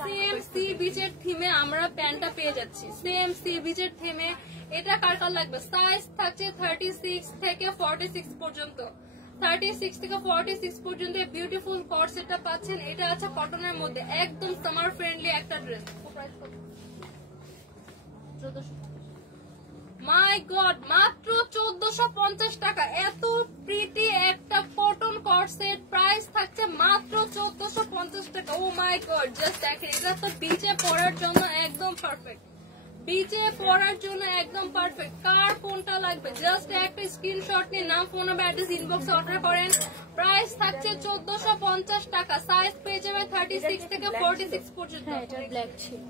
সেম সি বিচের থিমে আমরা প্যান্টটা পেয়ে যাচ্ছি, সেম সি বিচের থিমে। এটা কার কার লাগবে? সাইজ থাকছে 36 থেকে 46 পর্যন্ত, 36 থেকে 46 পর্যন্ত বিউটিফুল কর্সেটটা পাচ্ছেন। এটা আছে কটনের মধ্যে, একদম সামার ফ্রেন্ডলি একটা ড্রেস। মাই গড, মাত্র 1450 টাকা। এত প্রিটি একটা কটন কর্সেট, প্রাইস থাকছে মাত্র 1450 টাকা। ও মাই গড, জাস্ট দেখেন, এটা তো বিচে পরার জন্য একদম পারফেক্ট, বিচে পরার জন্য একদম পারফেক্ট। কার কোনটা লাগবে জাস্ট একটা স্ক্রিনশট নিয়ে নাম, ফোন নাম্বার, অ্যাড্রেস, ইনবক্সে অর্ডার করেন। প্রাইস থাকছে 1450 টাকা। সাইজ পেয়ে যাবে 36 থেকে 46 পর্যন্ত। এটা ব্ল্যাক ছিল,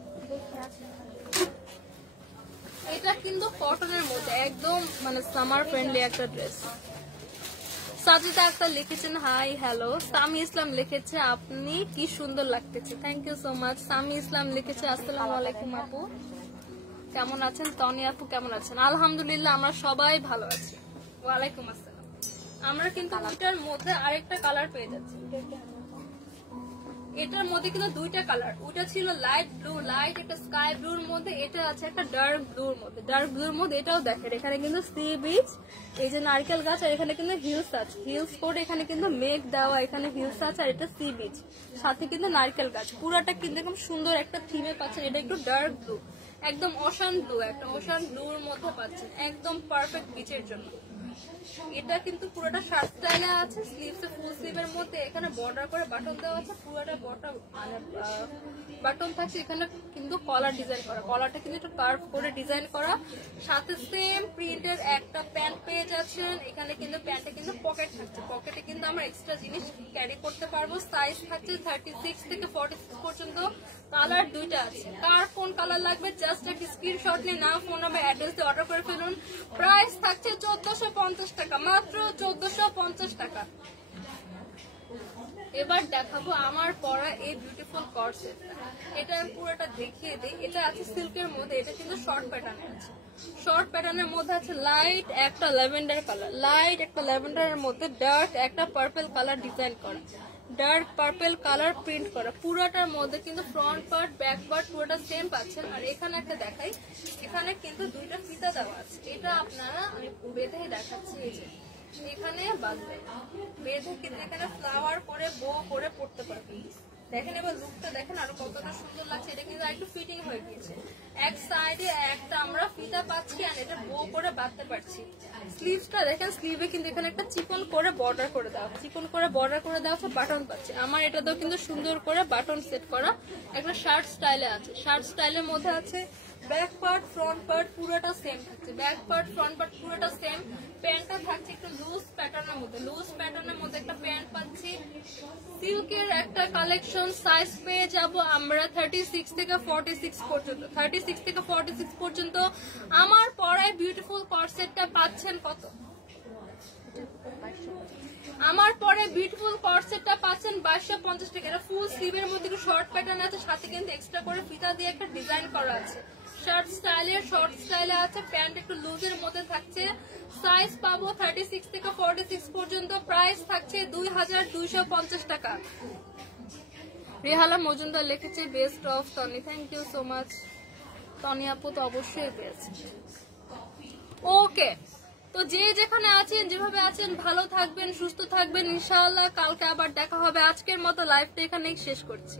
এটা কিন্তু কটনের মধ্যে একদম মানে সামার ফ্রেন্ডলি একটা ড্রেস। সাজিদা আক্তার লিখেছেন হাই হ্যালো। সামি ইসলাম লিখেছে আপনি কি সুন্দর লাগতেছে, thank you so much. Sami Islam লিখেছে আসসালামু আলাইকুম আপু, কেমন আছেন? তনি আপু কেমন আছেন? আলহামদুলিল্লাহ আমরা সবাই ভালো আছি। ওয়ালাইকুম আসসালাম। আমরা কিন্তু দুইটার মধ্যে আরেকটা কালার পেয়ে যাচ্ছি। এটার মধ্যে কিন্তু দুইটা কালার, ওটা ছিল লাইট ব্লু, লাইট একটা স্কাই ব্লুর মধ্যে, এটা আছে একটা ডার্ক ব্লুর মধ্যে। ডার্ক ব্লুর মধ্যে এটাও দেখেন, এখানে কিন্তু সি বিচ, এই যে নারকেল গাছ, আর এখানে কিন্তু হিলস আছে, হিলস করে এখানে কিন্তু মেঘ দেওয়া, এখানে হিলস আছে, আর এটা সি বিচ, সাথে কিন্তু নারকেল গাছ। পুরাটা কিন্তু একদম সুন্দর একটা থিমে পাচ্ছেন। এটা একটু ডার্ক ব্লু, একদম ওশান ব্লু, একটা ওশান ব্লুর মধ্যে পাচ্ছেন, একদম পারফেক্ট বিচের জন্য। এটা কিন্তু পুরোটা শার্ট স্টাইলে আছে, স্লিভসে ফুল স্লিভের মধ্যে এখানে বর্ডার করে বাটন দেওয়া আছে, পুরোটা বর্ডার মানে বাটন থাকছে। এখানে কিন্তু কলার ডিজাইন করা, কলারটা কিন্তু একটু কার্ভ করে ডিজাইন করা, সাথে সেম প্রিন্টের একটা প্যান্ট পেয়ে যাচ্ছেন। এখানে কিন্তু প্যান্টে কিন্তু পকেট থাকছে, পকেটে কিন্তু আমরা এক্সট্রা জিনিস ক্যারি করতে পারবো। সাইজ থাকছে 36 থেকে 46 পর্যন্ত। কালার দুইটা আছে, কার কোন কালার লাগবে জাস্ট একটা স্ক্রিনশট নিয়ে নাম, ফোন নাম্বার, অ্যাড্রেস দিয়ে অর্ডার করে ফেলুন। প্রাইস থাকছে 1450 টাকা, মাত্র 1450 টাকা। এবার দেখাবো আমার পরা এই বিউটিফুল কর্সেট। এটা পুরোটা দেখিয়ে দিই। এটা আছে সিল্কের মধ্যে, এটা কিন্তু শর্ট প্যাটার্নে আছে, শর্ট প্যাটার্নের মধ্যে আছে লাইট একটা ল্যাভেন্ডার কালার, লাইট একটা ল্যাভেন্ডারের মধ্যে ডার্ক একটা পার্পল কালার ডিজাইন করা, ডার্ক পার্পল কালার প্রিন্ট করা। পুরাটার মধ্যে কিন্তু ফ্রন্ট পার্ট ব্যাক পার্ট পুরোটা সেম পাচ্ছেন। আর এখানে একটা দেখাই, এখানে কিন্তু দুইটা ফিতা দেওয়া আছে। এটা আপনারা আমি বেঁধে দেখাচ্ছি, এই যে এখানে বাঁধবে, বেঁধে কিন্তু এখানে ফ্লাওয়ার করে বো করে পড়তে পারবেন। দেখেন এবার লুকটা দেখেন আরো কতটা সুন্দর লাগছে। এটা কিন্তু একটু ফিটিং হয়ে গিয়েছে, এক সাইডে একটা আমরা ফিতা পাচ্ছি আর এটা বো করে বাঁধতে পারছি। স্লিভসটা দেখেন, স্লিভে কিন্তু এখানে একটা চিকন করে বর্ডার করে দেওয়া, চিকন করে বর্ডার করে দেওয়া হচ্ছে, বাটন পাচ্ছে। আমার এটাতেও কিন্তু সুন্দর করে বাটন সেট করা একটা শার্ট স্টাইলে আছে, শার্ট স্টাইলের মধ্যে আছে। ব্যাক পার্ট ফ্রন্ট পার্ট পুরোটা সেম থাকছে, ব্যাক পার্ট ফ্রন্ট পার্ট পুরোটা সেম। প্যান্টটা থাকছে একটু লুজ প্যাটার্নের মধ্যে, লুজ প্যাটার্নের মধ্যে একটা প্যান্ট পাচ্ছি। সিল্কের একটা কালেকশন, সাইজ পেয়ে যাব আমরা 36 থেকে 46 পর্যন্ত, 36 থেকে 46 পর্যন্ত। আমার পরায় বিউটিফুল কর্সেটটা পাচ্ছেন কত? আমার পরে বিউটিফুল কর্সেটটা পাচ্ছেন 2250 টাকা। এটা ফুল স্লিভের মধ্যে একটু শর্ট প্যাটার্ন আছে, সাথে কিন্তু এক্সট্রা করে ফিতা দিয়ে একটা ডিজাইন করা আছে। শার্ট স্টাইলের শর্ট স্টাইলে আছে, প্যান্ট একটু লুজের মধ্যে থাকছে। সাইজ পাবো 36 থেকে 46 পর্যন্ত। প্রাইস থাকছে 2250 টাকা। রেহালা মজুমদার লিখেছে best of Tony, thank you so much. Tony আপু তো অবশ্যই পেয়েছে। ওকে, তো যে যেখানে আছেন যেভাবে আছেন ভালো থাকবেন, সুস্থ থাকবেন, ইনশাআল্লাহ কালকে আবার দেখা হবে। আজকের মতো লাইভটা এখানেই শেষ করছি।